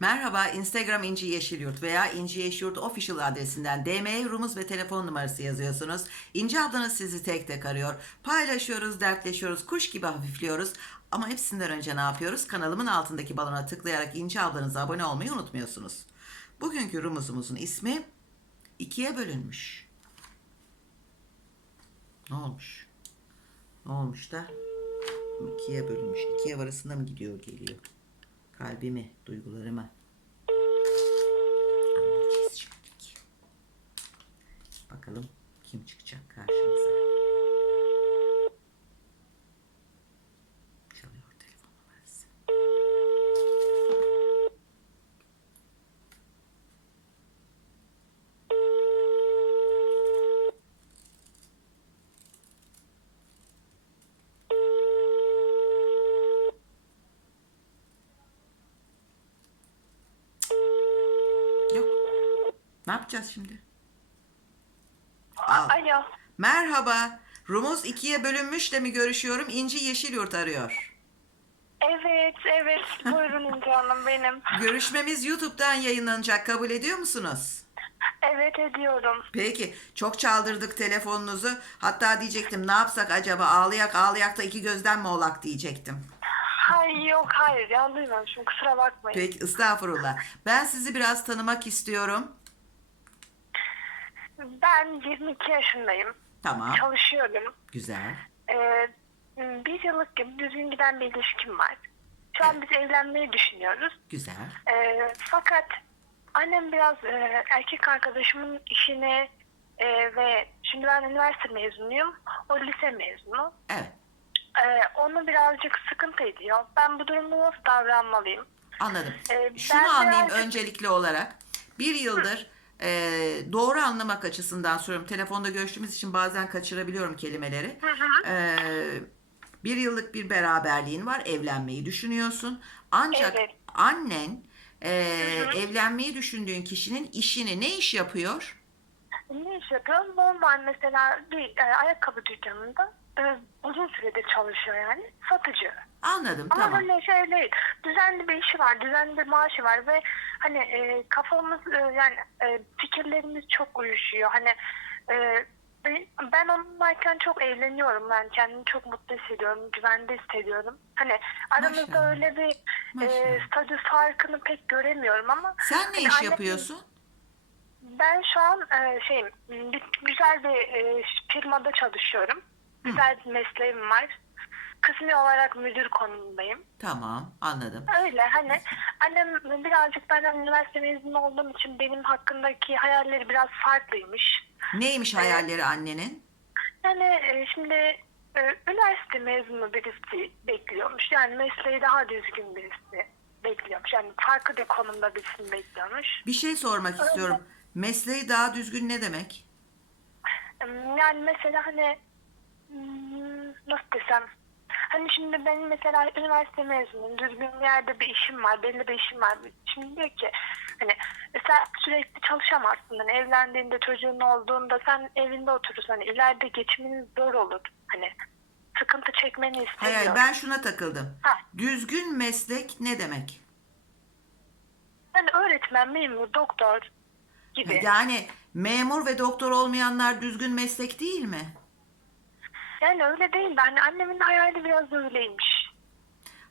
Merhaba Instagram İnci Yeşilyurt veya İnci Yeşilyurt Official adresinden DM'ye rumuz ve telefon numarası yazıyorsunuz. İnci ablanız sizi tek tek arıyor. Paylaşıyoruz, dertleşiyoruz, kuş gibi hafifliyoruz. Ama hepsinden önce ne yapıyoruz? Kanalımın altındaki balona tıklayarak İnci ablanıza abone olmayı unutmuyorsunuz. Bugünkü rumuzumuzun ismi ikiye bölünmüş. Ne olmuş? Ne olmuş da ikiye bölünmüş. İki ev arasında mı gidiyor geliyor? Kalbimi, duygularımı. Bakalım kim çıkacak karşımıza. Çalıyor telefon numarası. Yok. Ne yapacağız şimdi? Al. Alo. Merhaba. Rumuz ikiye bölünmüş de mi görüşüyorum? İnci Yeşilyurt arıyor. Evet, evet. Buyurun İnci Hanım benim. Görüşmemiz YouTube'dan yayınlanacak. Kabul ediyor musunuz? Evet ediyorum. Peki. Çok çaldırdık telefonunuzu. Hatta diyecektim ne yapsak acaba? Ağlayak ağlayak da iki gözden mi olak diyecektim. Hayır yok hayır ya duymamışım kusura bakmayın. Peki estağfurullah. Ben sizi biraz tanımak istiyorum. Ben 22 yaşındayım. Tamam. Çalışıyorum. Güzel. Ee, bir yıllık gibi düzgün giden bir ilişkim var. Şu an biz evlenmeyi düşünüyoruz. Güzel. Ee, fakat annem biraz e, erkek arkadaşımın işini e, ve şimdi ben üniversite mezunuyum. O lise mezunu. Evet. Ee, onu birazcık sıkıntı ediyor. Ben bu durumda nasıl davranmalıyım? Anladım. Ee, Şunu ben anlayayım birazcık- öncelikli olarak. Bir yıldır e, doğru anlamak açısından soruyorum. Telefonda görüştüğümüz için bazen kaçırabiliyorum kelimeleri. E, bir yıllık bir beraberliğin var. Evlenmeyi düşünüyorsun. Ancak Evet. annen e, evlenmeyi düşündüğün kişinin işini ne iş yapıyor? Ne iş yapıyor? Normal mesela bir e, ayakkabı dükkanında e, uzun süredir çalışıyor yani. Satıcı. Anladım Ama tamam. böyle şey değil. Düzenli bir işi var, düzenli bir maaşı var ve hani e, kafamız e, yani e, fikirlerimiz çok uyuşuyor. Hani e, ben- onunlayken çok eğleniyorum. Ben kendimi çok mutlu hissediyorum, güvende hissediyorum. Hani aramızda Maşallah. öyle bir e, statü farkını pek göremiyorum ama Sen ne hani iş annem- yapıyorsun? Ben şu an e, şeyim bir, güzel bir e, firmada çalışıyorum. Güzel bir mesleğim var. Kısmi olarak müdür konumundayım. Tamam anladım. Öyle hani annem birazcık benden üniversite mezunu olduğum için benim hakkındaki hayalleri biraz farklıymış. Neymiş hayalleri annenin? Yani e, şimdi e, üniversite mezunu birisi bekliyormuş. Yani mesleği daha düzgün birisi bekliyormuş. Yani farklı bir konumda birisini bekliyormuş. Bir şey sormak istiyorum. Mesleği daha düzgün ne demek? Yani mesela hani nasıl desem hani şimdi benim mesela üniversite mezunuyum düzgün bir yerde bir işim var belli bir işim var şimdi diyor ki hani sen sürekli çalışamazsın hani evlendiğinde çocuğun olduğunda sen evinde oturursun hani ileride geçiminiz zor olur hani sıkıntı çekmeni Hayır istemiyor. hayır ben şuna takıldım. Ha. Düzgün meslek ne demek? Hani öğretmen, memur, doktor gibi. Yani memur ve doktor olmayanlar düzgün meslek değil mi? Yani öyle değil de hani annemin hayali biraz öyleymiş.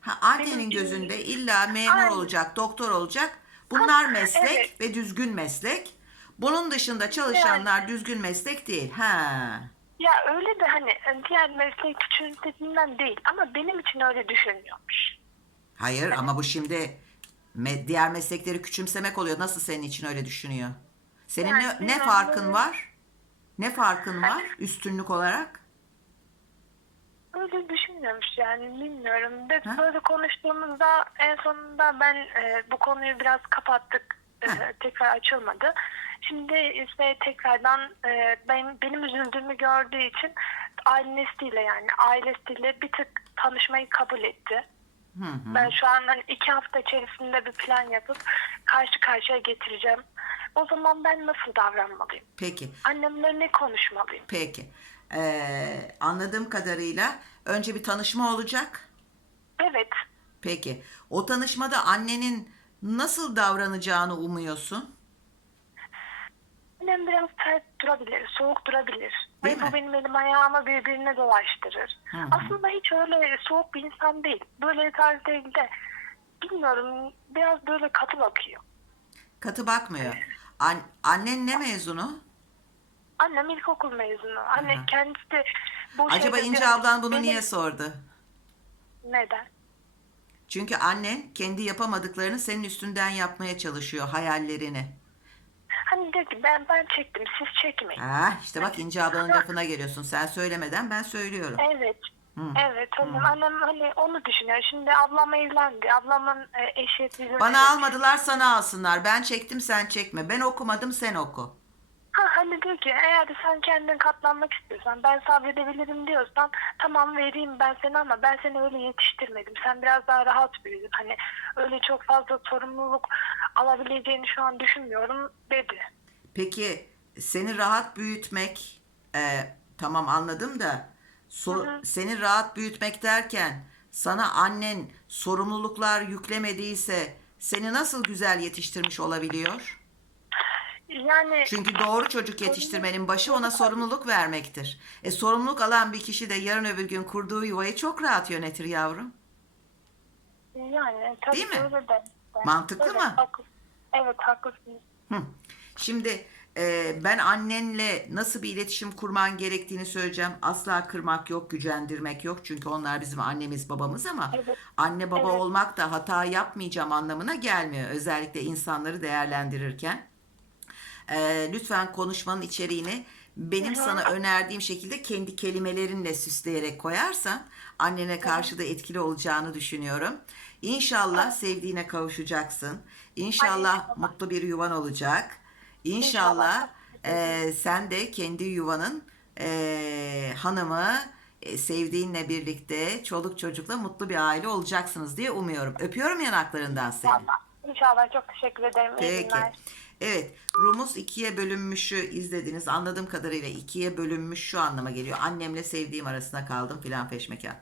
Ha, annenin Benim gözünde illa memur Aynen. olacak, doktor olacak. Bunlar Ha, meslek evet. ve düzgün meslek. Bunun dışında çalışanlar düzgün meslek değil. Ha. Ya öyle de hani diğer meslek küçültesinden değil ama benim için öyle düşünmüyormuş. Hayır ama bu şimdi me- diğer meslekleri küçümsemek oluyor. Nasıl senin için öyle düşünüyor? Senin Yani ne, ne farkın böyle- var? Ne farkın var üstünlük olarak? Öyle düşünmüyormuş yani bilmiyorum. De Ha? böyle konuştuğumuzda en sonunda ben e, bu konuyu biraz kapattık. E, tekrar açılmadı. Şimdi ise tekrardan e, benim, benim üzüldüğümü gördüğü için ailesiyle yani ailesiyle bir tık tanışmayı kabul etti. Hı hı. Ben şu an hani iki hafta içerisinde bir plan yapıp karşı karşıya getireceğim. O zaman ben nasıl davranmalıyım? Peki. Annemle ne konuşmalıyım? Peki. Ee, anladığım kadarıyla önce bir tanışma olacak. Evet. Peki. O tanışmada annenin nasıl davranacağını umuyorsun? Annem biraz sert durabilir, soğuk durabilir. Değil Ve mi? bu benim elim ayağımı birbirine dolaştırır. Hı hı. Aslında hiç öyle soğuk bir insan değil. Böyle tarz değil de bilmiyorum biraz böyle katı bakıyor. Katı bakmıyor. An- annen ne mezunu? Annem ilkokul mezunu. Anne Hı hı. kendisi de bu Acaba şeyde İnce biraz ablan bunu benim- niye sordu? Neden? Çünkü annen kendi yapamadıklarını senin üstünden yapmaya çalışıyor hayallerini. Hani diyor ki ben ben çektim siz çekmeyin. Ha, işte bak İnce ablanın lafına geliyorsun. Sen söylemeden ben söylüyorum. Evet. Evet annem, annem hani onu düşünüyor. Şimdi ablam evlendi. Ablamın e, eşi bizim Bana almadılar sana alsınlar. Ben çektim sen çekme. Ben okumadım sen oku. Ha hani diyor ki eğer de sen kendin katlanmak istiyorsan ben sabredebilirim diyorsan tamam vereyim ben seni ama ben seni öyle yetiştirmedim. Sen biraz daha rahat büyüdün. Hani öyle çok fazla sorumluluk alabileceğini şu an düşünmüyorum dedi. Peki seni rahat büyütmek e, tamam anladım da sor- Hı hı. seni rahat büyütmek derken sana annen sorumluluklar yüklemediyse seni nasıl güzel yetiştirmiş olabiliyor? Yani Çünkü doğru çocuk yetiştirmenin başı ona sorumluluk vermektir. E sorumluluk alan bir kişi de yarın öbür gün kurduğu yuvayı çok rahat yönetir yavrum. yani tabii Değil mi? öyle de. Mantıklı Evet, mı? haklı- Evet haklısınız. Hı. Şimdi e, ben annenle nasıl bir iletişim kurman gerektiğini söyleyeceğim. Asla kırmak yok, gücendirmek yok. Çünkü onlar bizim annemiz, babamız ama Evet. anne baba Evet. olmak da hata yapmayacağım anlamına gelmiyor. Özellikle insanları değerlendirirken. E, lütfen konuşmanın içeriğini benim Hı hı. sana önerdiğim şekilde kendi kelimelerinle süsleyerek koyarsan annene karşı da etkili olacağını düşünüyorum. İnşallah sevdiğine kavuşacaksın. İnşallah mutlu bir yuvan olacak. İnşallah İnşallah. eee, sen de kendi yuvanın eee, hanımı e, sevdiğinle birlikte çoluk çocukla mutlu bir aile olacaksınız diye umuyorum. Öpüyorum yanaklarından seni. İnşallah. İnşallah çok teşekkür ederim. İyi Peki. günler. Evet, Rumuz ikiye bölünmüşü izlediniz. Anladığım kadarıyla ikiye bölünmüş şu anlama geliyor. Annemle sevdiğim arasında kaldım filan peşmekan.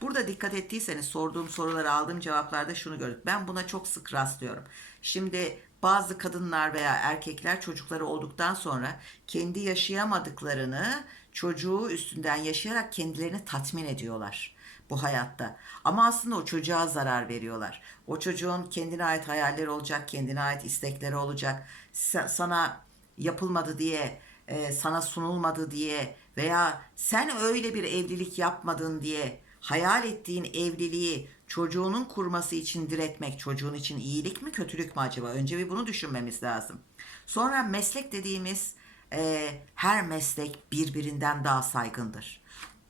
Burada dikkat ettiyseniz sorduğum sorulara aldığım cevaplarda şunu gördük. Ben buna çok sık rastlıyorum. Şimdi bazı kadınlar veya erkekler çocukları olduktan sonra kendi yaşayamadıklarını çocuğu üstünden yaşayarak kendilerini tatmin ediyorlar bu hayatta. Ama aslında o çocuğa zarar veriyorlar. O çocuğun kendine ait hayalleri olacak, kendine ait istekleri olacak. Sa- Sana yapılmadı diye, e, sana sunulmadı diye veya sen öyle bir evlilik yapmadın diye hayal ettiğin evliliği çocuğunun kurması için diretmek çocuğun için iyilik mi kötülük mü acaba? Önce bir bunu düşünmemiz lazım. Sonra meslek dediğimiz e, her meslek birbirinden daha saygındır.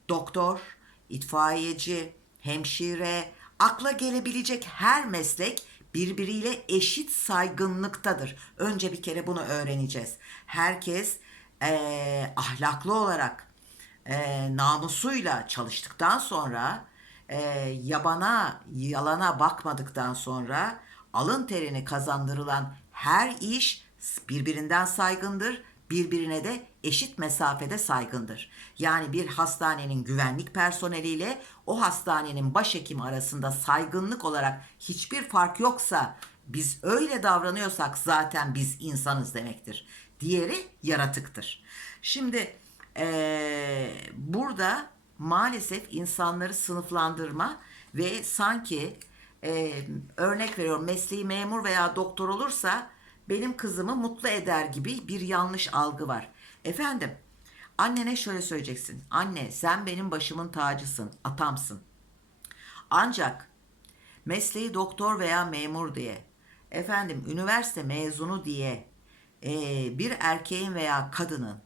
Doktor, itfaiyeci, hemşire, akla gelebilecek her meslek birbiriyle eşit saygınlıktadır. Önce bir kere bunu öğreneceğiz. Herkes eee, ahlaklı olarak eee, namusuyla çalıştıktan sonra eee, yabana, yalana bakmadıktan sonra alın terini kazandırılan her iş birbirinden saygındır birbirine de eşit mesafede saygındır. Yani bir hastanenin güvenlik personeliyle o hastanenin başhekimi arasında saygınlık olarak hiçbir fark yoksa biz öyle davranıyorsak zaten biz insanız demektir. Diğeri yaratıktır. Şimdi eee, burada maalesef insanları sınıflandırma ve sanki eee, örnek veriyorum mesleği memur veya doktor olursa benim kızımı mutlu eder gibi bir yanlış algı var. Efendim, annene şöyle söyleyeceksin. Anne, sen benim başımın tacısın, atamsın. Ancak mesleği doktor veya memur diye, efendim üniversite mezunu diye eee, bir erkeğin veya kadının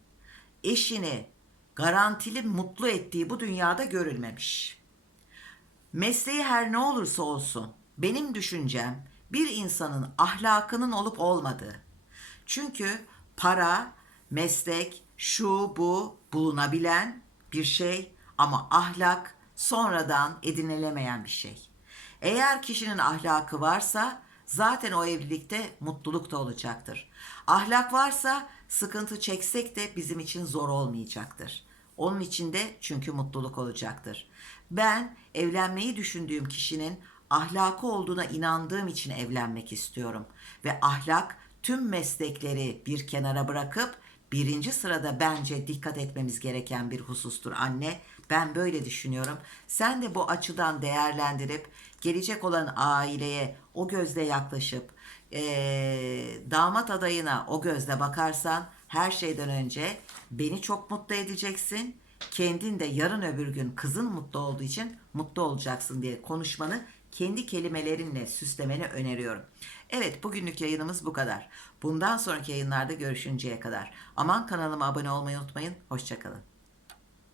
eşini garantili mutlu ettiği bu dünyada görülmemiş. Mesleği her ne olursa olsun benim düşüncem bir insanın ahlakının olup olmadığı. Çünkü para, meslek, şu bu bulunabilen bir şey ama ahlak sonradan edinilemeyen bir şey. Eğer kişinin ahlakı varsa zaten o evlilikte mutluluk da olacaktır. Ahlak varsa sıkıntı çeksek de bizim için zor olmayacaktır. Onun için de çünkü mutluluk olacaktır. Ben evlenmeyi düşündüğüm kişinin ahlakı olduğuna inandığım için evlenmek istiyorum. Ve ahlak tüm meslekleri bir kenara bırakıp birinci sırada bence dikkat etmemiz gereken bir husustur anne. Ben böyle düşünüyorum. Sen de bu açıdan değerlendirip gelecek olan aileye o gözle yaklaşıp eee, damat adayına o gözle bakarsan her şeyden önce beni çok mutlu edeceksin. Kendin de yarın öbür gün kızın mutlu olduğu için mutlu olacaksın diye konuşmanı kendi kelimelerinle süslemeni öneriyorum. Evet bugünlük yayınımız bu kadar. Bundan sonraki yayınlarda görüşünceye kadar. Aman kanalıma abone olmayı unutmayın. Hoşçakalın.